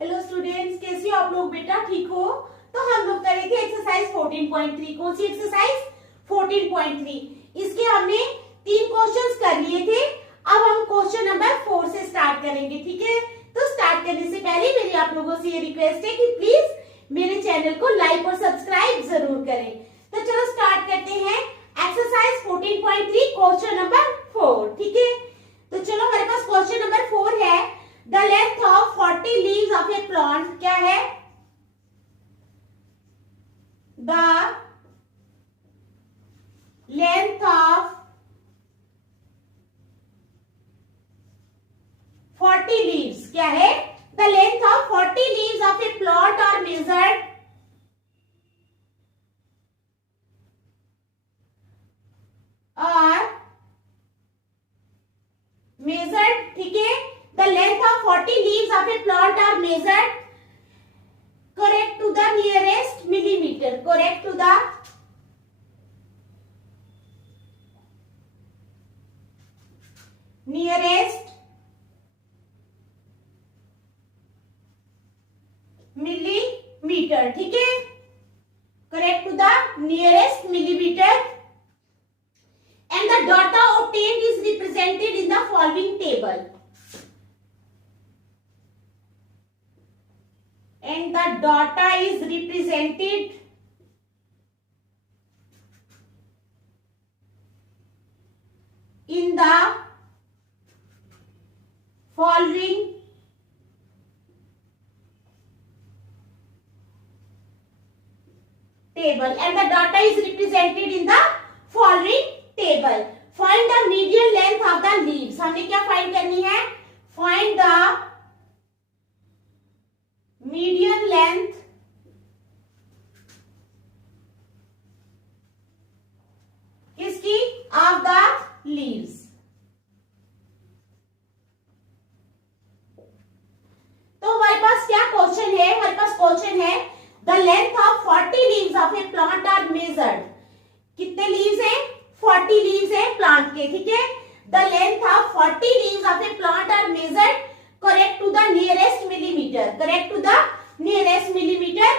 Hello students, कैसे हो आप लोग? बेटा ठीक हो? तो हम लोग कर रहे थे एक्सरसाइज 14.3। कौन सी एक्सरसाइज? 14.3। इसके हमने 3 क्वेश्चंस कर लिए थे। अब हम क्वेश्चन नंबर 4 से स्टार्ट करेंगे, ठीक है? तो स्टार्ट करने से पहले मेरी आप लोगों से ये रिक्वेस्ट है कि प्लीज मेरे चैनल को लाइक और सब्सक्राइब जरूर करें। तो चलो स्टार्ट करते हैं एक्सरसाइज 14.3 क्वेश्चन नंबर 4, ठीक है? तो चलो हमारे पास क्वेश्चन नंबर 4 है। The length of 40 leaves of a plant क्या है? द लेंथ ऑफ 40 लीव्स क्या है? The length of 40 leaves of a plant are measured ठीक है? The length of 40 leaves of a plant are measured correct to the nearest millimeter. Correct to the nearest millimeter. ठीक है? Correct to the nearest millimeter. And the data obtained is represented in the following table. And the data is represented in the following table. And the data is represented in the following table. Find the median length of the leaves. हमने क्या find करनी है? Find the median length किसकी? Of the leaves. तो हमारे पास क्या question है? हमारे पास क्वेश्चन है the length of 40 leaves of a plant are measured. कितने लीव्स हैं? 40 लीव्स है प्लांट के, ठीक है? The length of 40 leaves of a plant are measured correct to the nearest millimetre. Correct to the nearest millimetre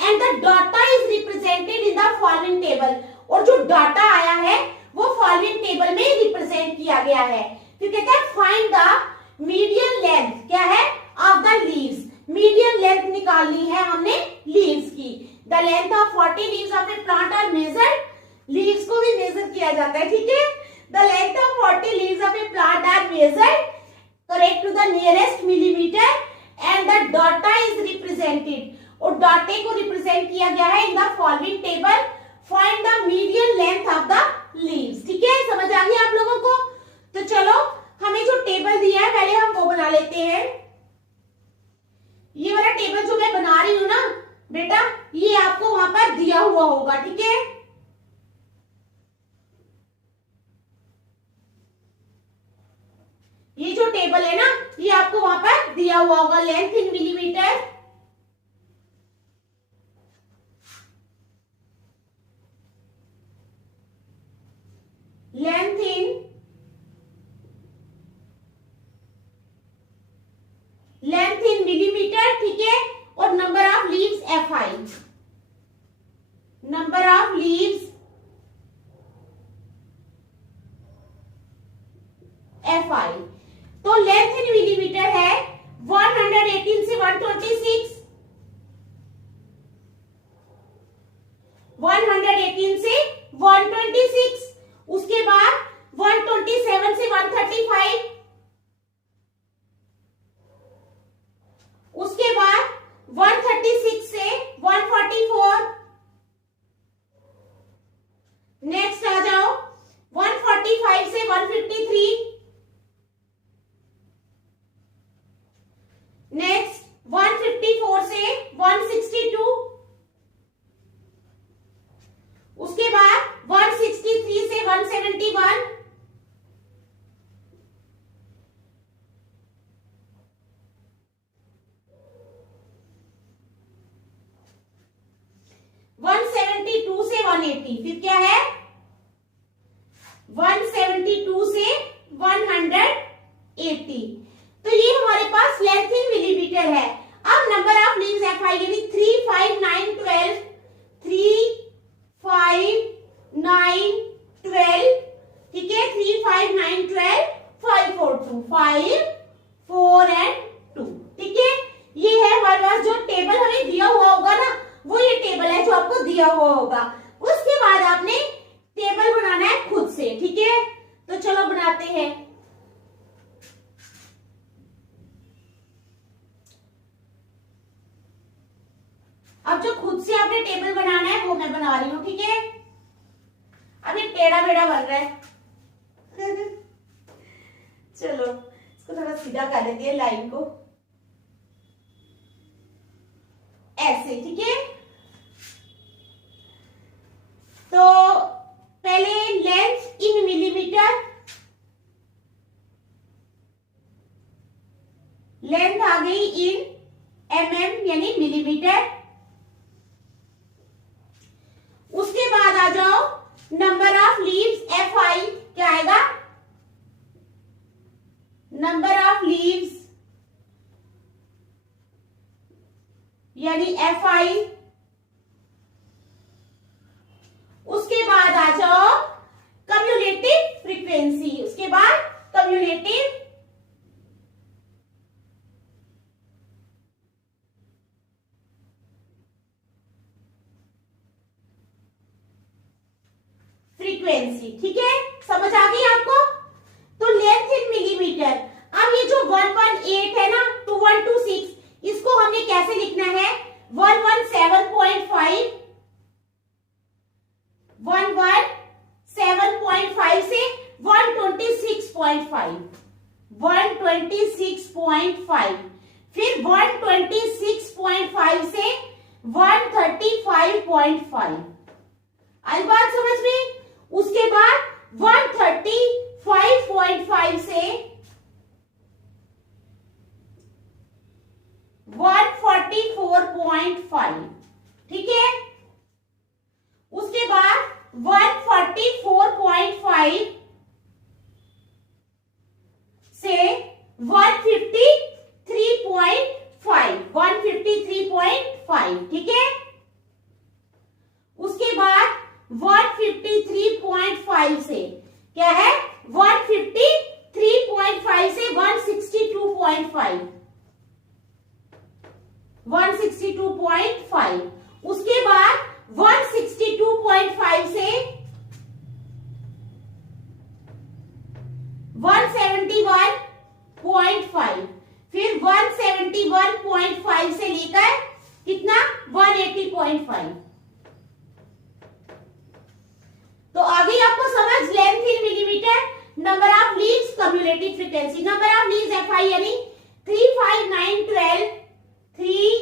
and the data is represented in the following table. और जो data आया है वो following table में represent किया गया है। फिर कहते हैं फाइंड द मीडियन लेंथ क्या है? Of the leaves. Median length निकालनी है हमने लीव्स की। The length of 40 leaves of a plant are measured. Leaves को भी मेजर किया जाता है, ठीक है? The length of 40 leaves of a plant are measured correct to the nearest millimetre and the data is represented. और डाटे को रिप्रेजेंट किया गया है in the following table. Find the median length of the leaves. ठीक है? समझ आ गई आप लोगों को? तो चलो हमें जो टेबल दिया है पहले हम वो बना लेते हैं। ये वाला टेबल जो मैं बना रही हूं ना बेटा, ये आपको वहां पर दिया हुआ होगा, ठीक है? ये जो टेबल है ना, ये आपको वहां पर दिया हुआ होगा। Length in millimetre, length in millimetre, ठीक है? और number of leaves FI। Number of leaves FI। तो लेंथ इन मिलीमीटर है 118 से 126, 118 से 126, उसके बाद 127 से 135, उसके बाद 136 से 144, नेक्स्ट आ जाओ 145 से 153, नेक्स्ट 154 से 162, उसके बाद 163 से 171, से 180, फिर क्या है 172 से 180। तो ये हमारे पास लेंथ इन मिलीमीटर है। अब अब number of leaves F I यानी 3, 5, 9, 12, 3, 5, 9, 12, ठीक है, 3, 5, 9, 12, 5, 4, 2, 5, 4 एंड 2, ठीक है। ये है हमारे पास जो टेबल हमें दिया हुआ होगा ना, वो ये टेबल है जो आपको दिया हुआ होगा। उसके बाद आपने टेबल बनाना है खुद से, ठीक है। तो चलो बनाते हैं। अब जो खुद से आपने टेबल बनाना है वो मैं बना रही हूं, ठीक है। अब ये टेढ़ा बेड़ा बन रहा है चलो इसको थोड़ा सीधा कर देते हैं लाइन को, ऐसे, ठीक है। तो पहले लेंथ इन मिलीमीटर, लेंथ आ गई इन mm यानी मिलीमीटर। उसके बाद आ जाओ number of leaves F I, क्या आएगा, नंबर ऑफ लीव्स यानी एफ आई। उसके बाद आ जाओ कम्युलेटिव फ्रीक्वेंसी, उसके बाद कम्युलेटिव फ्रीक्वेंसी, ठीक है। समझ आ गई आपको। तो लेंथ इन मिलीमीटर। अब ये जो 118 है ना, 2126, इसको हमने कैसे लिखना है, 117.5, 117.5 से 126.5, 126.5, फिर 126.5 से 135.5, आई बात समझ में। उसके बाद 135.5 से 144.5, ठीक है। उसके बाद 144.5 से 153.5, 153.5, ठीक है। उसके बाद 153.5 से क्या है, 153.5 से 162.5, 162.5। उसके बाद 162.5 से 171.5, फिर 171.5 से लेकर कितना, 180.5। तो आगे आपको समझ length in millimetre, number of leaves, cumulative frequency. Number of leaves F I यानी 3, 5, 9, 12, 3,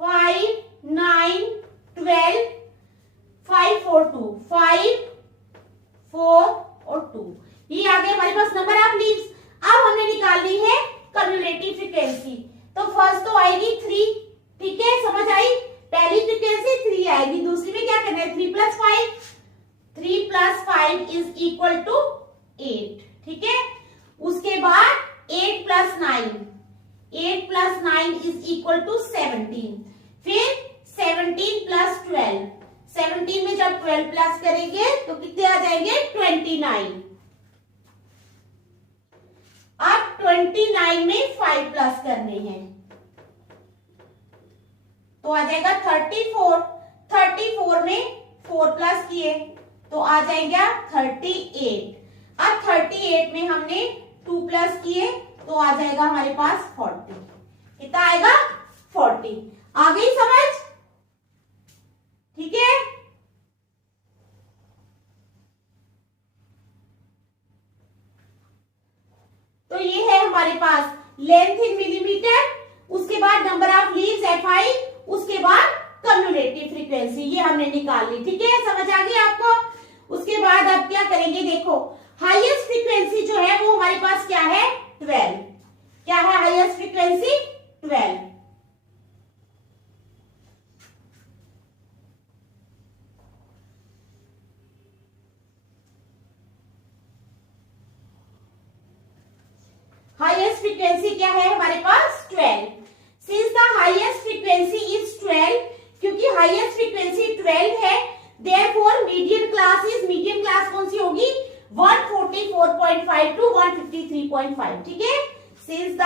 5, 9, 12, 5, 4, 2, 5, 4 और 2, ये आ गए हमारे पास नंबर ऑफ लीव्स। अब हमने निकालनी है कम्युलेटिव फ्रीक्वेंसी। तो फर्स्ट तो आएगी 3, ठीक है, समझ आई। पहली फ्रीक्वेंसी 3 आएगी, दूसरी में क्या करना है, 3 + 5, 3 + 5 इज इक्वल टू 8, ठीक है। उसके बाद 8 + 9, 8 + 9 इज इक्वल टू 17, फिर 17 + 12, 17 में जब 12 प्लस करेंगे तो कितने आ जाएंगे, 29। अब 29 में 5 प्लस करने हैं तो आ जाएगा 34, 34 में 4 प्लस किए तो आ जाएगा 38। अब 38 में हमने 2 प्लस किए तो आ जाएगा हमारे पास 40। कितना आएगा, 40। आ गई समझ, ठीक है। तो ये है हमारे पास लेंथ इन मिलीमीटर, उसके बाद number of leaves F I, उसके बाद कम्युलेटिव फ्रीक्वेंसी, ये हमने निकाल ली, ठीक है। समझ आ गई आपको। उसके बाद अब क्या करेंगे, देखो हाईएस्ट फ्रीक्वेंसी जो है वो हमारे पास क्या है, 12। क्या है हाईएस्ट फ्रीक्वेंसी, 12। हाईएस्ट फ्रीक्वेंसी क्या है हमारे पास, 12। Since the highest frequency is 12, क्योंकि हाईएस्ट फ्रीक्वेंसी 12 है, देयरफॉर मीडियन क्लास कौन सी होगी, 144.5 टू 153.5, ठीक है। सिंस द,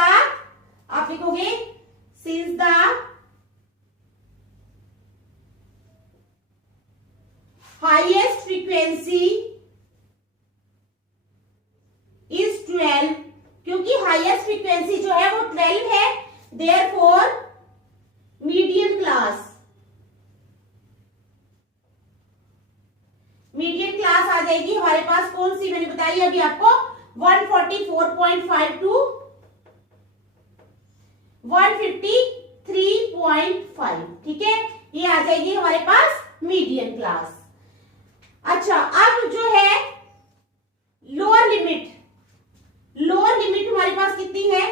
आप लिखोगे since the highest frequency is 12, क्योंकि हाईएस्ट फ्रीक्वेंसी जो है वो 12 है, देयरफॉर मीडियन क्लास आ जाएगी हमारे पास कौन सी, मैंने बताई अभी आपको, 144.5 टू 153.5, ठीक है, ये आ जाएगी हमारे पास मीडियन क्लास। अच्छा, अब जो है लोअर लिमिट हमारे पास कितनी है,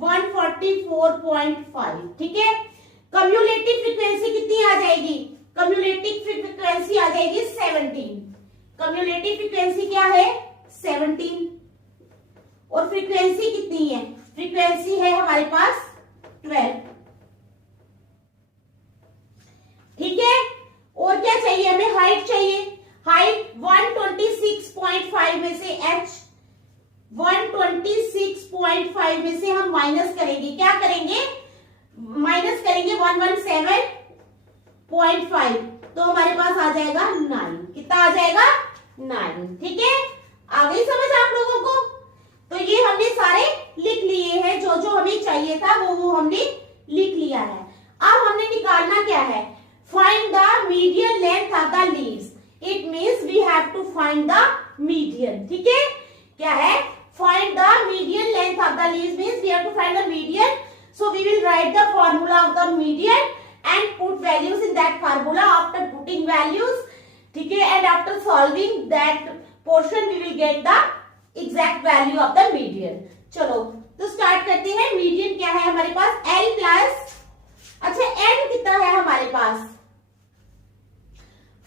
144.5, ठीक है। कम्युलेटिव फ्रीक्वेंसी कितनी आ जाएगी, कम्युलेटिव फ्रीक्वेंसी आ जाएगी 17, कम्युलेटिव फ्रीक्वेंसी क्या है 17, और फ्रीक्वेंसी कितनी है, फ्रीक्वेंसी है हमारे पास 12, ठीक है। और क्या चाहिए हमें, हाइट चाहिए, हाइट 126.5 में से h 126.5 में से हम माइनस करेंगे, क्या करेंगे, माइनस करेंगे 117.5, तो हमारे पास आ जाएगा 9, कितना आ जाएगा 9, ठीक है। आ गई समझ आप लोगों को, तो ये हमने सारे लिख लिए हैं, जो जो हमें चाहिए था वो हमने लिख लिया है। अब हमने निकालना क्या है, find the median length of the leaves, it means we have to find the median, ठीक है। क्या है, find the median length of the leaves means we have to find the median, so we will write the formula of the median and put values in that formula. After putting values, ठीक है, and after solving that portion we will get the exact value of the median. चलो तो start करते हैं। Median क्या है हमारे पास, L plus, अच्छा n कितना है हमारे पास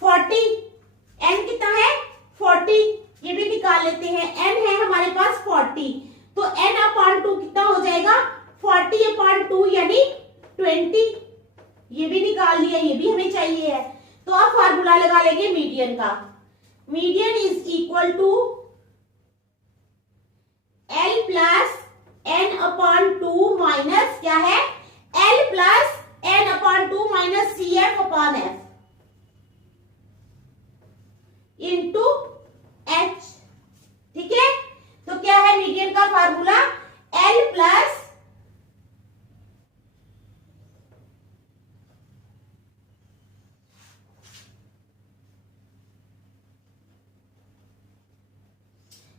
40, n कितना है 40, ये भी निकाल लेते हैं, n है हमारे पास 40, तो n अपॉन 2 कितना हो जाएगा 40 अपॉन 2 यानी 20, ये भी निकाल लिया, ये भी हमें चाहिए है, तो आप फार्मूला लगा लेंगे मीडियन का, median is equal to L plus n upon 2 minus क्या है, L plus n upon 2 minus CF upon F into H, ठीक है। तो क्या है मीडियन का formula, L plus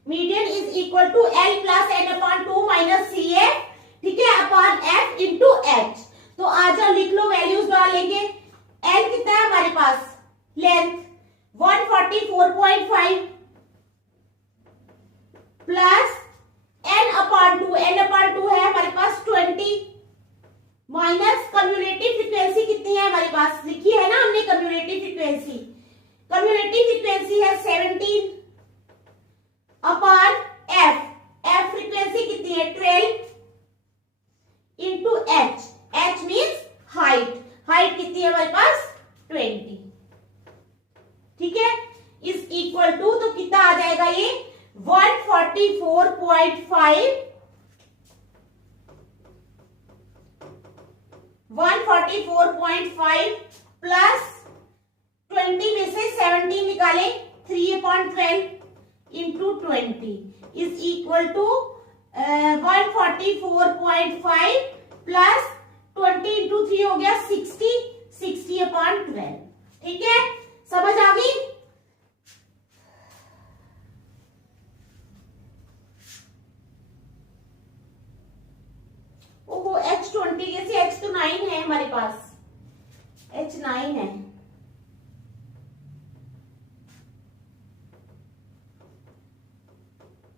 median is equal to L plus n upon 2 minus CF, ठीक है, अपॉन F इंटू H। तो आ जाओ लिख लो, वैल्यूज डाल लेंगे। L कितना है हमारे पास, लेंथ 144.5 प्लस n अपॉन 2 है हमारे पास 20 माइनस कम्युलेटिव फ्रीक्वेंसी कितनी है हमारे पास, लिखी है ना हमने कम्युलेटिव फ्रीक्वेंसी है 17 अपॉन F फ्रीक्वेंसी कितनी है 12 इंटू H मीन्स हाइट कितनी है हमारे पास 20, ठीक है, इज इक्वल टू, तो कितना आ जाएगा ये 144.5 प्लस 20 में से 17 निकाले 3/12 into 20 is equal to 144.5 plus 20 into 3 हो गया 60/12, ठीक है, समझ आ गई। ओहो H20 कैसे, H तो 9 है हमारे पास, H 9 है,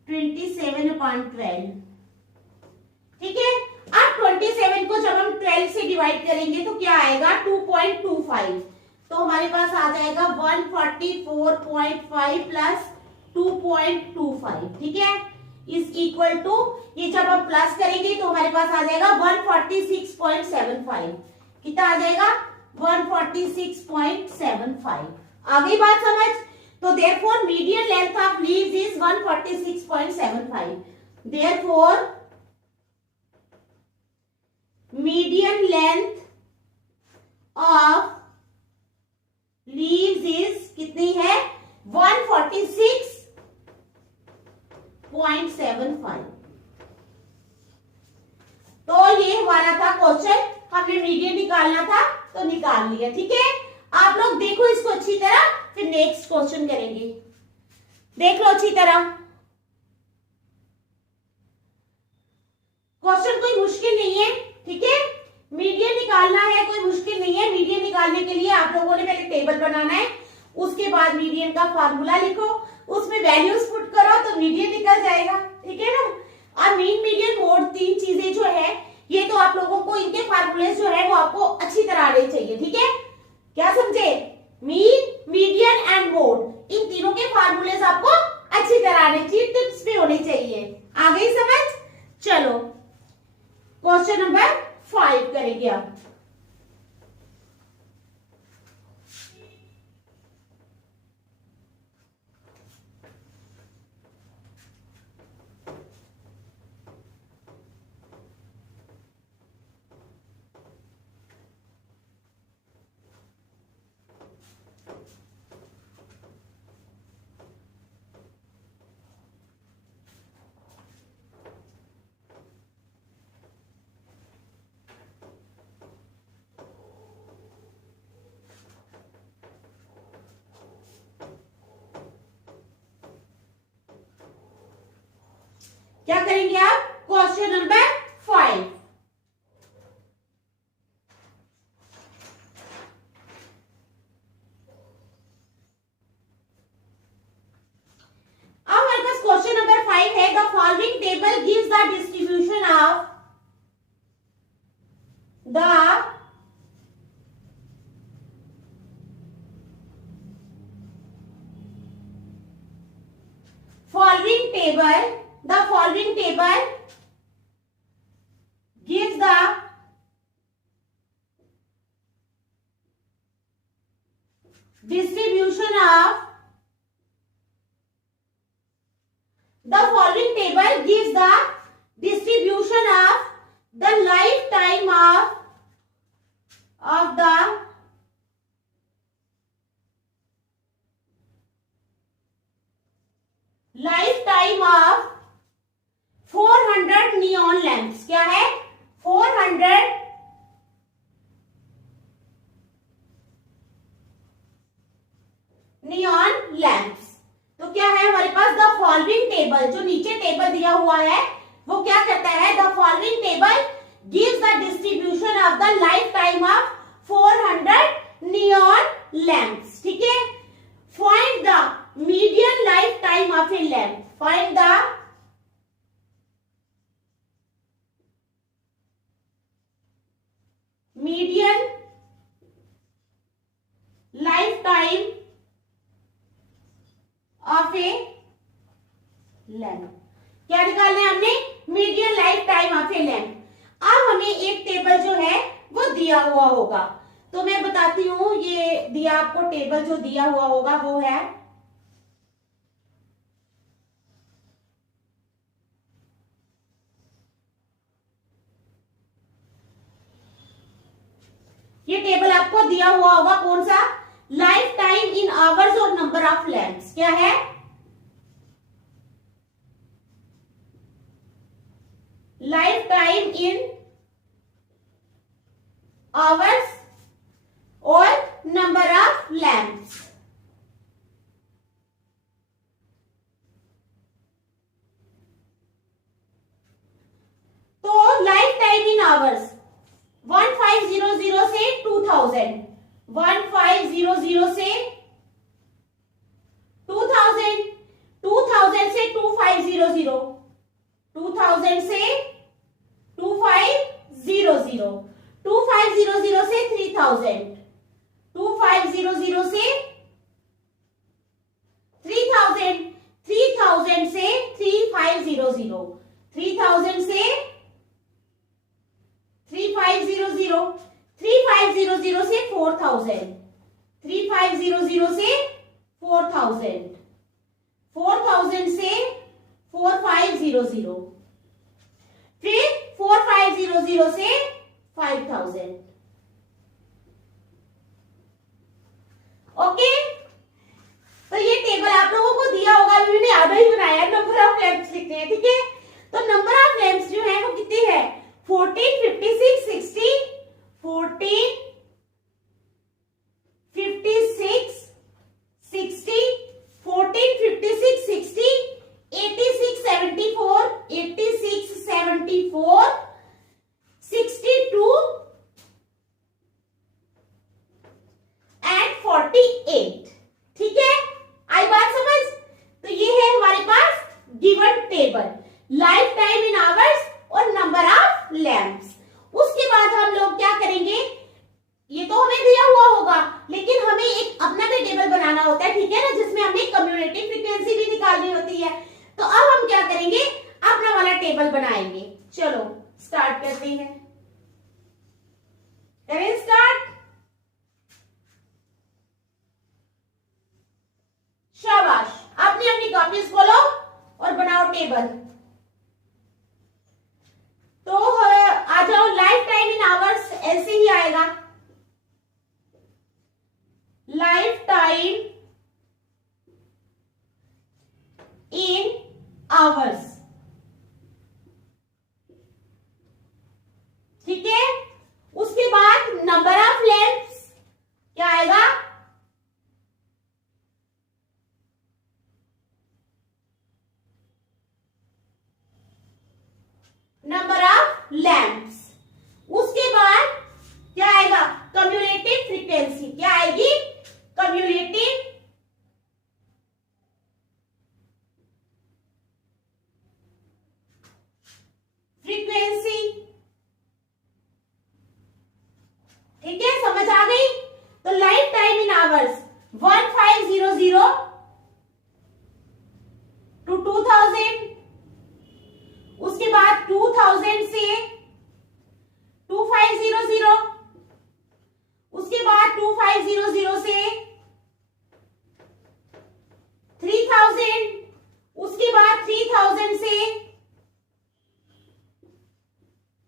(27/12), ठीक है। अब 27 को जब हम 12 से डिवाइड करेंगे तो क्या आएगा 2.25, तो हमारे पास आ जाएगा 144.5 प्लस 2.25, ठीक है, इज इक्वल टू, ये जब हम प्लस करेंगे तो हमारे पास आ जाएगा 146.75। कितना आ जाएगा? 146.75। आ गई बात समझ? तो therefore median length of leaves is 146.75। Therefore median length of leaves is कितनी है? 146.75। तो ये हमारा था क्वेश्चन, हमने मीडियन निकालना था तो निकाल लिया। ठीक है, आप लोग देखो इसको अच्छी तरह, फिर नेक्स्ट क्वेश्चन करेंगे। देख लो अच्छी तरह, क्वेश्चन कोई मुश्किल नहीं है। ठीक है, मीडियन निकालना है, कोई मुश्किल नहीं है। मीडियन निकालने के लिए आप लोगों ने पहले टेबल बनाना है, उसके बाद मीडियन का फार्मूला लिखो, उसमें वैल्यूज पुट करो तो मीडियन निकल जाएगा। ठीक है ना? और मीन, मीडियन, मोड, तीन चीजें जो है ये तो आप लोगों को, इनके फार्मूले जो है वो आपको अच्छी तरह आने चाहिए। ठीक है, क्या समझे? मीन, मीडियन एंड मोड, इन तीनों के फार्मूले आपको अच्छी तरह आने चाहिए, टिप्स भी होनी चाहिए। आ गई समझ? चलो क्वेश्चन नंबर 5 करेंगे आप। क्या करेंगे आप? Question number 5। अब हमारे पास क्वेश्चन नंबर 5 है, the following table gives the distribution of the following table gives the distribution of the lifetime of the lifetime of 400 neon lamps। क्या है? 400 neon lamps। तो क्या है हमारे पास? द फॉलोइंग टेबल, जो नीचे टेबल दिया हुआ है वो क्या कहता है? The following table gives the distribution of the life time of 400 neon lamps। ठीक है, find the median lifetime of a lamp। Find the median lifetime of a lamp। क्या निकालना है हमने? Median life time of A lamp. अब हमें एक table जो है वो दिया हुआ होगा, तो मैं बताती हूं, ये दिया आपको टेबल जो दिया हुआ होगा वो है, ये टेबल आपको दिया हुआ होगा कौन सा? लाइफ टाइम इन आवर्स और नंबर ऑफ लैम्प्स। क्या है? लाइफ टाइम इन आवर्स और नंबर ऑफ लैम्प्स। तो लाइफ टाइम इन आवर्स 1500 से 2000, 1500 से 2000, 2000 से 2500, 2000 से 2500, 2500 से 3000, 2500 से 3000, 3000 से 350, 3500, 3000 से 3500, 3500 से 4000, 3500 से 4000, 4000 से 4500, फिर 4500 से 5000। ओके, तो ये टेबल आप लोगों को दिया होगा, मैंने आधा ही बनाया, नंबर ऑफ लैंप्स लिखते हैं, ठीक है। तो नंबर ऑफ लैंप्स जो है वो कितनी है, 14, 56, 60, 14, 56, 60, 14, 56, 60, 86, 74, 86, 74, 62 एंड 48। ठीक है, आई बात समझ। तो ये है हमारे पास given table, life time in hours और नंबर ऑफ लैंप्स। उसके बाद हम लोग क्या करेंगे, ये तो हमें दिया हुआ होगा, लेकिन हमें एक अपना भी टेबल बनाना होता है, ठीक है ना, जिसमें हमें कम्युनिटी फ्रीक्वेंसी भी निकालनी होती है। तो अब हम क्या करेंगे, अपना वाला टेबल बनाएंगे। चलो स्टार्ट करते हैं, करें स्टार्ट। शाबाश, अपनी अपनी कॉपीज खोलो और बनाओ टेबल। तो आ जाओ, लाइफ टाइम इन आवर्स ऐसे ही आएगा, लाइफ टाइम इन आवर्स, ठीक है। उसके बाद नंबर ऑफ लैंप्स क्या आएगा, नंबर ऑफ लैंप्स। उसके बाद क्या आएगा, कम्युलेटिव फ्रीक्वेंसी, क्या आएगी, कम्युलेटिव फ्रीक्वेंसी। ठीक है, समझ आ गई। तो life time in hours 1500 to 2000, उसके बाद 2000 से 2500, उसके बाद 2500 से 3000, उसके बाद 3000 से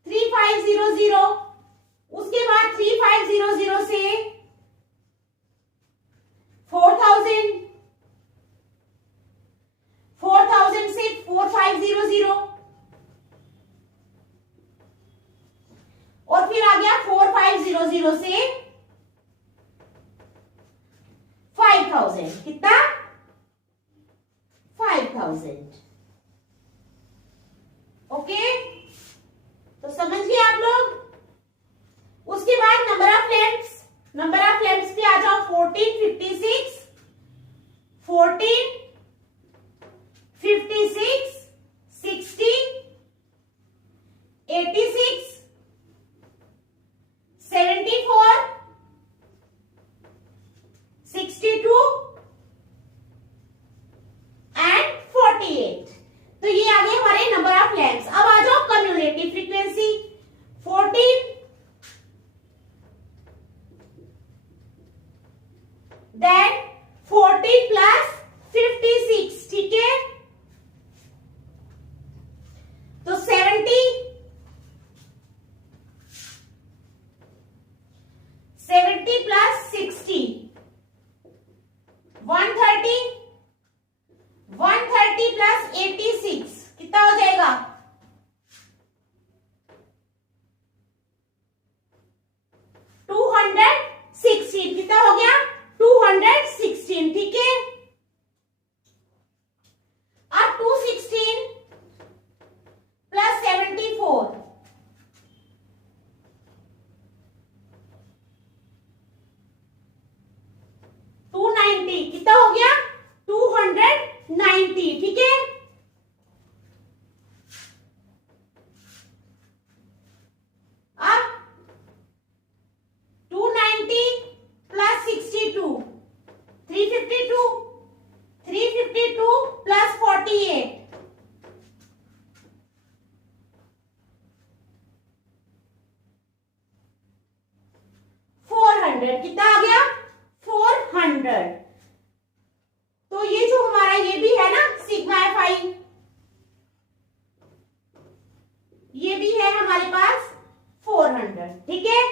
3500, उसके बाद 3500 से 4000, 4000 से 4500, और फिर आ गया 4500 से 5000, कितना, 5000। ओके, तो समझ गए आप लोग। उसके बाद number of lamps, number of lamps पे आ जाओ, 14, 56, 14, 56, 60, 86, 74, 62 एंड 48। तो ये आ गए हमारे नंबर ऑफ लैंप्स। अब आ जाओ कम्युलेटिव फ्रीक्वेंसी, 14, देन 14 प्लस 56, ठीक है, तो 70, 400, कितना आ गया 400। तो ये जो हमारा ये भी है ना सिग्मा FI, ये भी है हमारे पास 400, ठीक है।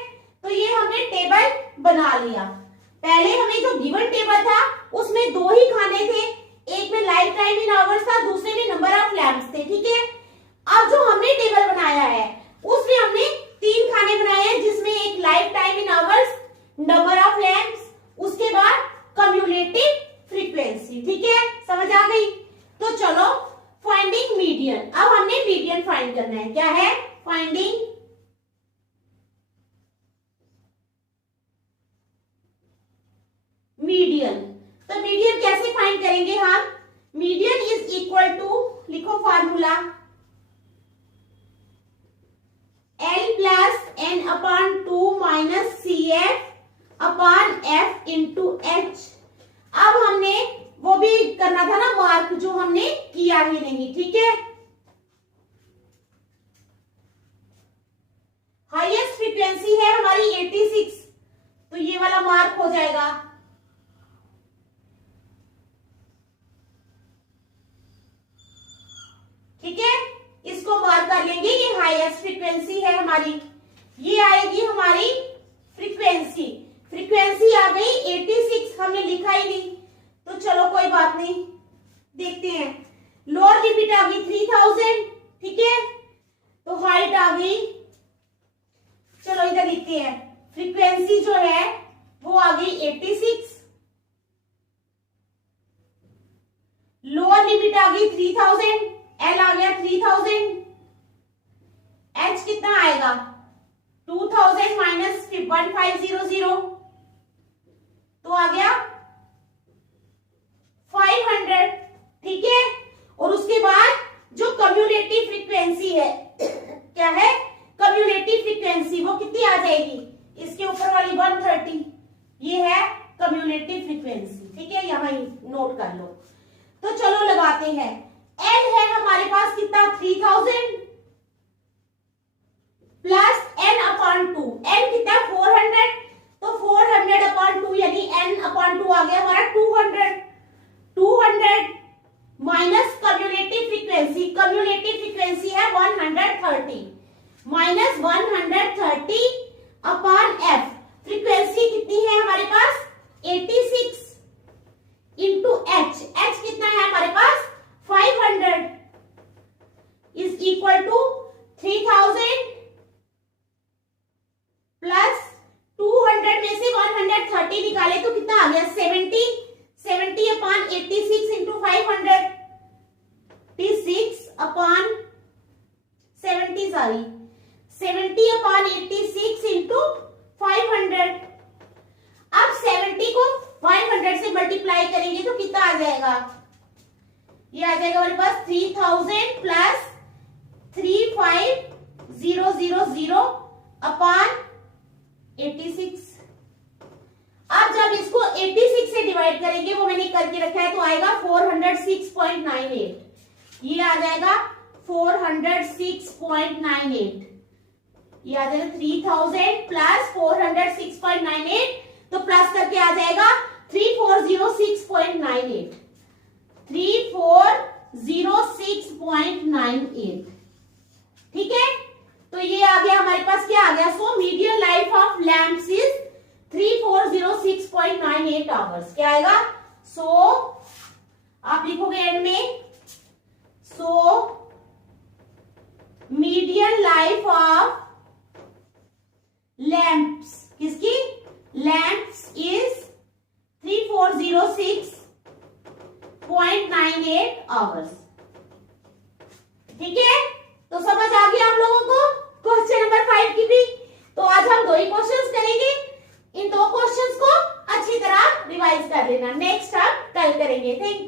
तो ये हमने टेबल बना लिया। पहले हमें जो गिवन टेबल था उसमें दो ही खाने थे, एक में लाइफ टाइम इन आवर्स था, दूसरे में नंबर ऑफ लैम्प्स थे, ठीक है। अब जो हमने टेबल बनाया है उसमें हमने 3 खाने बनाए हैं, जिसमें एक life time in hours, number of lamps, उसके बाद कम्युलेटिव फ्रीक्वेंसी, ठीक है, समझ आ गई। तो चलो फाइंडिंग मीडियन, अब हमने मीडियन फाइंड करना है। क्या है? Finding median. तो मीडियन कैसे फाइंड करेंगे हम? मीडियन इज इक्वल टू, लिखो formula, L plus n upon 2 minus CF upon F into H। अब हमने वो भी करना था ना मार्क, जो हमने किया ही नहीं, ठीक है। हाईएस्ट फ्रीक्वेंसी है हमारी 86, तो ये वाला मार्क हो जाएगा। ठीक है, इसको मार्क कर लेंगे, ये हाईएस्ट फ्रीक्वेंसी है हमारी। ये आएगी हमारी फ्रीक्वेंसी, फ्रीक्वेंसी आ गई 86, हमने लिखा ही नहीं, तो चलो कोई बात नहीं, देखते हैं। लोअर लिमिट आ गई 3000, ठीक है, तो हाइट आ गई, चलो इधर लिखते हैं, फ्रीक्वेंसी जो है वो आ गई 86, लोअर लिमिट आ गई 3000, L आ गया 3000, H कितना आएगा 2000 माइनस 1500, तो आ गया 500, ठीक है। और उसके बाद जो कम्युलेटिव फ्रीक्वेंसी है क्या है? कम्युलेटिव फ्रीक्वेंसी, वो कितनी आ जाएगी? इसके ऊपर वाली 130, ये है कम्युलेटिव फ्रीक्वेंसी, ठीक है, यहां नोट कर लो। तो चलो लगाते हैं। L है हमारे पास कितना 3000 प्लस n अपॉन 2, n कितना 400, तो 400 अपॉन 2 यानी n अपॉन 2 आ गया हमारा 200, 200 minus cumulative frequency, cumulative frequency है 130 माइनस 130 अपॉन f, फ्रीक्वेंसी कितनी है हमारे पास 86 इंटू h, h कितना है हमारे पास 500 इज इक्वल टू 3000 प्लस 200 में से 130 निकाले तो कितना आ गया 70, 70 upon 86 into 500, 86 upon 70 sorry 70 upon 86 into 500। अब 70 को 500 से मल्टीप्लाई करेंगे तो कितना आ जाएगा? ये आ जाएगा हमारे पास 3000 प्लस 35000 अपॉन 86। अब जब इसको 86 से डिवाइड करेंगे, वो मैंने करके रखा है, तो आएगा 406.98, ये आ जाएगा 406.98, ये आ जाएगा 3000 प्लस 406.98, तो प्लस करके आ जाएगा 3406.98, 3406.98, ठीक है। तो ये आ गया हमारे पास, क्या आ गया? So median life of lamps is 3406.98 hours. क्या आएगा? सो आप लिखोगे एंड में, so median life of lamps, किसकी? लैम्प्स इज 3406.98 आवर्स, ठीक है। तो समझ आ गया आप लोगों को क्वेश्चन नंबर 5 की भी। तो आज हम 2 ही क्वेश्चंस करेंगे, इन 2 क्वेश्चंस को अच्छी तरह रिवाइज कर लेना, नेक्स्ट हम कल करेंगे। Thank you.